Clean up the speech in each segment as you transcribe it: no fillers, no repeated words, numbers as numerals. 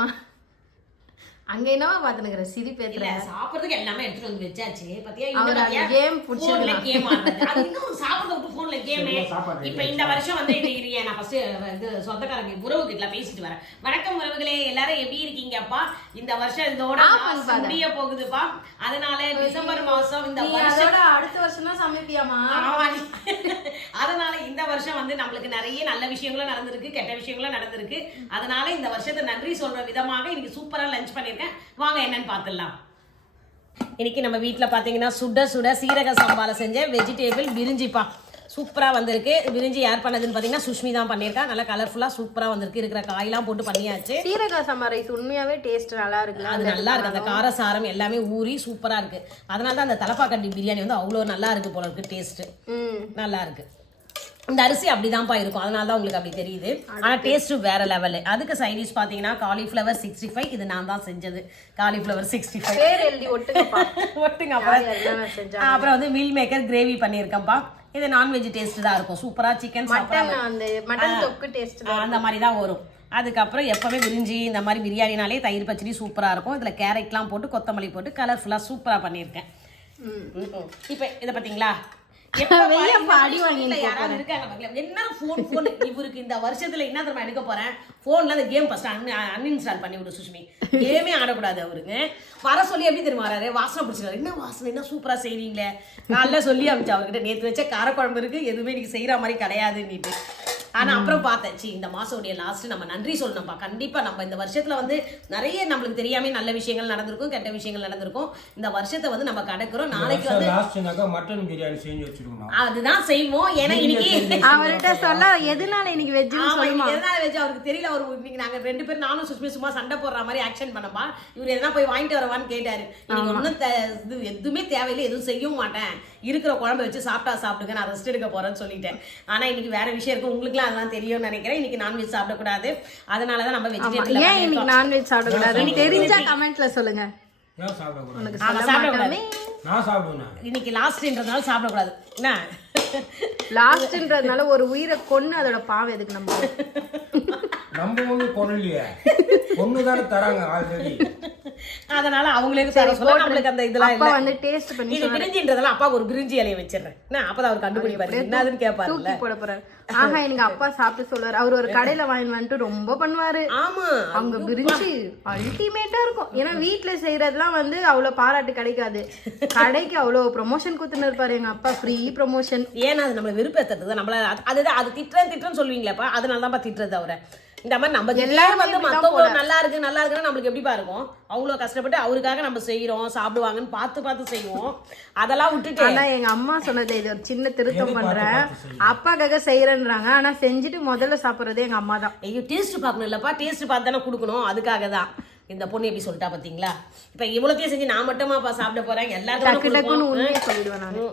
அம்மா அங்க என்னவா பாத்துனுக்குற சிரிப்பு இல்ல சாப்பிடுறதுக்கு எல்லாமே எடுத்துட்டு வந்து வச்சாச்சு பாத்தியா இந்த கேம் புடிச்சதுல கேம் ஆடுறது அது இன்னும் சாப்பிடுறது விட்டு போன்ல கேம் இப்போ இந்த வருஷம் வந்து இது நான் ஃபர்ஸ்ட் வந்து சொந்தக்காரங்க உறவு கிட்ட பேசிட்டு வரேன். வணக்கம் உறவுகளே, எல்லாரும் எப்படி இருக்கீங்கப்பா? இந்த வருஷம் இதோட முடிய போகுதுப்பா. அதனால டிசம்பர் மாசம் இந்த வருஷம் அடுத்த வருஷம் தான் சமைப்பியாமா? அதனால இந்த வருஷம் வந்து நம்மளுக்கு நிறைய நல்ல விஷயங்களும் நடந்திருக்கு, கெட்ட விஷயங்களும் நடந்திருக்கு. அதனால இந்த வருஷத்தை நன்றி சொல்ற விதமாக இன்னைக்கு சூப்பரா லஞ்ச் பண்ணிருக்கேன். வாங்க என்னன்னு பார்த்துடலாம். இன்னைக்கு நம்ம வீட்டில் பார்த்தீங்கன்னா சுட சுட சீரக சம்பால செஞ்ச வெஜிடேபிள் பிரிஞ்சிப்பா சூப்பராக வந்திருக்கு. பிரிஞ்சி யார் பண்ணதுன்னு பார்த்தீங்கன்னா சுஷ்மி தான் பண்ணியிருக்கா. நல்லா கலர்ஃபுல்லாக சூப்பராக வந்திருக்கு. இருக்கிற காயெல்லாம் போட்டு பண்ணியாச்சு. சீரக சம்பா ரைஸ் உண்மையாவே டேஸ்ட் நல்லா இருக்குல்ல? அது நல்லா இருக்கு. அந்த காரசாரம் எல்லாமே ஊறி சூப்பராக இருக்கு. அதனால தான் அந்த தலப்பாக்கட்டி பிரியாணி வந்து அவ்வளோ நல்லா இருக்கு போல இருக்கு. டேஸ்ட் நல்லா இருக்கு. இந்த அரிசி அப்படிதான்ப்பா இருக்கும், அதனால தான் உங்களுக்கு அப்படி தெரியுது. ஆனால் டேஸ்ட்டு வேற லெவலு. அதுக்கு சைடிஷ் பார்த்தீங்கன்னா காலிஃப்ளவர் 65. இது நான் தான் செஞ்சது. காலிஃப்ளவர் 65 ஒட்டுங்க. அப்புறம் வந்து மீல் மேக்கர் கிரேவி பண்ணியிருக்கேன்ப்பா. இது நான்வெஜ் டேஸ்ட் தான் இருக்கும். சூப்பரா சிக்கன் அந்த மாதிரி தான் வரும். அதுக்கப்புறம் எப்பவுமே விரிஞ்சி இந்த மாதிரி பிரியாணினாலே தயிர் பச்சடி சூப்பராக இருக்கும். இதில் கேரட்லாம் போட்டு கொத்தமல்லி போட்டு கலர்ஃபுல்லாக சூப்பராக பண்ணியிருக்கேன். இப்போ இதை பார்த்தீங்களா இவருக்கு இந்த வருஷத்துல என்ன தெரியுமா எடுக்க போறேன்? போன்ல அந்த கேம் ஃபர்ஸ்ட் அன்இன்ஸ்டால் பண்ணி விடு சுஷ்மி. கேமே ஆடக்கூடாது. அவருக்கு வர சொல்லி எப்படி தெரியுமா வராரு? வாசனை பிடிச்சிருக்காரு. என்ன வாசனை, என்ன சூப்பரா செய்வீங்களே. நல்லா சொல்லி அமிச்சு அவர்கிட்ட நேற்று வச்ச காரக்குழம்பு இருக்கு, எதுவுமே இன்னைக்கு செய்யற மாதிரி கிடையாதுன்னுட்டு. ஆனா அப்புறம் பார்த்தேன், இந்த மாசோடைய லாஸ்ட் நம்ம நன்றி சொல்லணும்ப்பா. கண்டிப்பா நம்ம இந்த வருஷத்துல வந்து நிறைய நம்மளுக்கு தெரியாம நல்ல விஷயங்கள் நடந்திருக்கும், கெட்ட விஷயங்கள் நடந்திருக்கும். இந்த வருஷத்தை வந்து நம்ம கடக்கிறோம். நாளைக்கு வந்து மட்டன் பிரியாணி செஞ்சு வச்சிருக்கோம். அதுதான் செய்வோம். ஏன்னா இன்னைக்கு அவர்கிட்ட சொல்ல எதனால இன்னைக்கு வெஜ் சொல்லுமா? எதனால வெஜ் அவருக்கு தெரியல. அவர் இன்னைக்கு நாங்க 2 பேரும் நானும் சுஷ்மி சும்மா சண்டை போடுற மாதிரி ஆக்ஷன் பண்ணப்பா. இவர் எதனா போய் வாங்கிட்டு வரவான்னு கேட்டாரு. இன்னைக்கு ஒன்றும் எதுவுமே தேவையில்லை, எதுவும் செய்யவும் மாட்டேன், இருக்கிற குழம்பு வச்சு சாப்பிடுங்க, நான் ரெஸ்ட் எடுக்க போறேன்னு சொல்லிட்டேன். ஆனா இன்னைக்கு வேற விஷயம் இருக்கு, உங்களுக்கு அதெல்லாம் தெரியும்னு நினைக்கிறேன். இன்னைக்கு நான்வெஜ் சாப்பிடக்கூடாது. அதனால தான் நம்ம வெஜிடேரியன். ஏன் இன்னைக்கு நான்வெஜ் சாப்பிடக்கூடாது தெரிஞ்சா கமெண்ட்ல சொல்லுங்க. ஏன் சாப்பிடக்கூடாது? நான் சாப்பிடுவேன். இன்னைக்கு லாஸ்ட்ன்றதுனால சாப்பிடக்கூடாது. என்ன லாஸ்ட்ன்றதுனால ஒரு உயிரை கொன்னு அதோட பாவம் எதுக்கு நம்ம ஒண்ணு கொல்லலையே, ஒண்ணுதானே தராங்க ஆல்ரெடி. அதனால அவங்களுக்கு தர சொல்ல நம்மளுக்கு அந்த இதெல்லாம் இல்ல. வந்து டேஸ்ட் பண்ணி இது பிரிஞ்சின்றதெல்லாம் அப்பா ஒரு பிரிஞ்சி இலையை வச்சிடுறேன். அப்பதான் அவர் கண்டுபிடிப்பாரு என்னதுன்னு கேட்பாரு. தூக்கி போட போறாரு. ஆஹா எனக்கு அப்பா சாப்பிட்டு சொல்லுவாரு. அவர் ஒரு கடையில வாங்கிட்டு ரொம்ப பண்ணுவாரு. ஆமா, அவங்க பிரிஞ்சி அல்டிமேட்டா இருக்கும். ஏன்னா வீட்டுல செய்யறதுலாம் வந்து அவ்வளவு பாராட்டு கிடைக்காது. கடைக்கு அவ்வளவு ப்ரொமோஷன் கொடுத்துன்னு இருப்பாரு எங்க அப்பா. Free promotion. ஏன்னா அது நம்மள விருப்பத்தை நம்மள அதுதான் அது திட்டுறேன்னு சொல்லுவீங்களேப்பா. அதனாலதான் திட்டுறது அவரை. இந்த மாதிரி நம்ம எல்லாரும் வந்து மத்தவங்க நல்லா இருக்குன்னா நம்மளுக்கு எப்படிப்பா இருக்கும்? அவ்வளவு கஷ்டப்பட்டு அவருக்காக நம்ம செய்யறோம், சாப்பிடுவாங்கன்னு பார்த்து செய்வோம். அதெல்லாம் விட்டுட்டு ஆனா எங்க அம்மா சொன்னது இது ஒரு சின்ன திருத்தம் பண்றேன். அப்பாக்காக செய்யறேன்றாங்க, ஆனா செஞ்சுட்டு முதல்ல சாப்பிடுறதே எங்க அம்மா தான். ஐயோ டேஸ்ட் பார்க்கணும் இல்லப்பா, டேஸ்ட் பார்த்து தானே கொடுக்கணும். அதுக்காக தான் இந்த பொண்ணு எப்படி சொல்லிட்டா பாத்தீங்களா? இப்ப இவ்வளத்தையும் செஞ்சு நான் மட்டுமாப்பா சாப்பிட போறேன்? எல்லாருக்கும் உண்மையை சொல்லிடுவேன் நானு.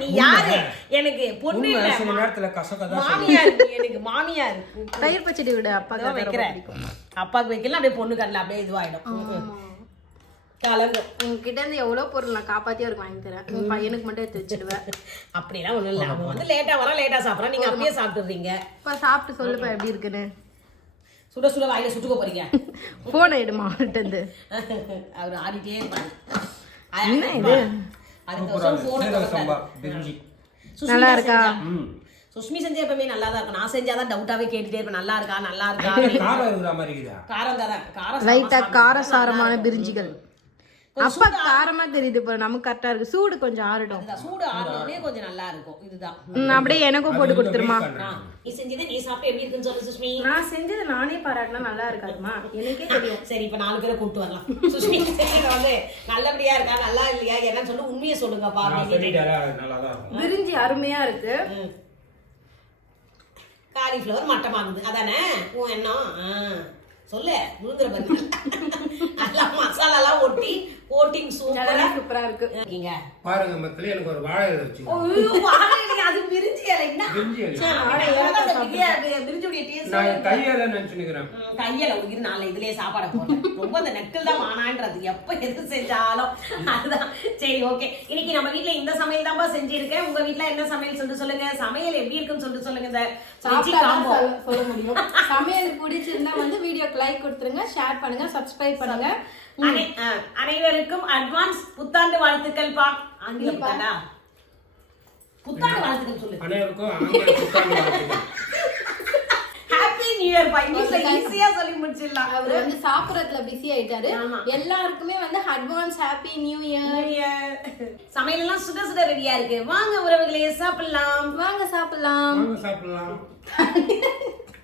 நீ யாரு? எனக்கு பொண்ணு இல்ல, மாமியார். எனக்கு மாமியார். தயிர் பச்சடி விட அப்பா வைக்கிறேன். அப்பாக்கு வைக்கலாம், அப்படியே பொண்ணு கடல அப்படியே இதுவாயிடும். உங்ககிட்ட இருந்து எவ்வளவு பொருள் நான் காப்பாத்தி அவருக்கு வாங்கி தரேன். உங்க பையனுக்கு மட்டும் எடுத்து வச்சிடுவேன். அப்படிலாம் ஒண்ணும் இல்ல. அவன் வந்து லேட்டா வர லேட்டா சாப்பிடறான், நீங்க அப்படியே சாப்பிட்டுறீங்க. இப்ப சாப்பிட்டு சொல்லுப்பா எப்படி இருக்குன்னு. சுட சுட வாயில சுட்டுக்க போறீங்க. போன் எடுமா அவர்கிட்ட இருந்து. அவர் ஆடிட்டே இருப்பாரு. என்ன இது? அடுத்த வருஷம் போன் நல்லா இருக்கா? சுஷ்மி செஞ்ச எப்பவுமே நல்லா தான் இருக்கும். நான் செஞ்சாதான் டவுட்டாவே கேட்டுட்டே இருப்பேன், நல்லா இருக்கா காரம் தான். லைட்டா காரசாரமான பிரிஞ்சிகள். அப்பா காரமா தெரியுது. இப்போ நமக்கு கரெக்டா இருக்கு. சூடு கொஞ்சம் ஆறட்டும். சூடு ஆறனே கொஞ்சம் நல்லா இருக்கும். இதுதான். அப்படியே எனக்கும் போட்டு கொடுத்துருமா? நீ செஞ்சது நீ சாப்பிட்டு எப்படி இருக்குன்னு சொல்லு சுஷ்மி. நான் செஞ்சது நானே பாராட்டினா நல்லா இருக்காதுமா? எனக்கே தெரியும். சரி இப்ப 4 பேரை கூப்பிட்டு வரலாம். சுஷ்மி வந்து நல்லபடியா இருக்கா நல்லா இல்லையா என்னன்னு சொல்லி உண்மையை சொல்லுங்கப்பா. பிரிஞ்சி அருமையா இருக்கு. காலிஃப்ளவர் மட்டமாகுது அதானே உன் எண்ணம்? சொல்லு முழுங்குற பண்ணி நல்லா மசாலாலாம் ஒட்டி கோட்டிங் சூப்பரா இருக்கு. பாருங்க மக்களே, எனக்கு ஒரு வாழை இலை வச்சு. வாழை இலை அது பிரிஞ்சி இலை என்ன பிரிஞ்சி இலை. சரி, அந்த பிரிஞ்சியுடைய taste நான் என் கையால நினைச்சுக்கிறேன். கையில உடுக்கிட்டு நாளை இதுலயே சாப்பாடு போட்டேன் ரொம்ப அந்த நெக்கல் தான் வானான்றது எப்ப எது செஞ்சாலும் அதுதான் சரி ஓகே இன்னைக்கு நம்ம வீட்ல இந்த சமையல் தான்ப்பா செஞ்சிருக்கேன் உங்க வீட்ல என்ன சமையல் சொல்லிட்டு சொல்லுங்க சமையல் எப்படி இருக்குன்னு சொல்லிட்டு சொல்லுங்க இந்த வெஜ்ஜி காம்போ சொல்ல முடியும். சமையல் பிடிச்சிருந்தா வந்து வீடியோக்கு லைக் கொடுத்துருங்க, ஷேர் பண்ணுங்க, சப்ஸ்கிரைப் பண்ணுங்க. அனைவருக்கும் அட்வான்ஸ் புத்தாண்டு வாழ்த்துக்கள் பா ஆங்கில புத்தாண்டா புத்தாண்டு வாழ்த்துக்கள் சொல்லு அனைவருக்கும் ஆங்கில புத்தாண்டு வாழ்த்துக்கள். ஹாப்பி நியூ இயர் பா இங்கிலீஷ்ல ஈஸியா சொல்லி முடிச்சிடலாம் அவர் வந்து சாப்பிடறதுல பிஸி ஆயிட்டாரு. ஆமா. எல்லாருக்குமே வந்து அட்வான்ஸ் ஹாப்பி நியூ இயர். சமையல் எல்லாம் சுட சுட ரெடியா இருக்கு வாங்க உறவுகளே சாப்பிடலாம் வாங்க சாப்பிடலாம். வாங்க சாப்பிடலாம்.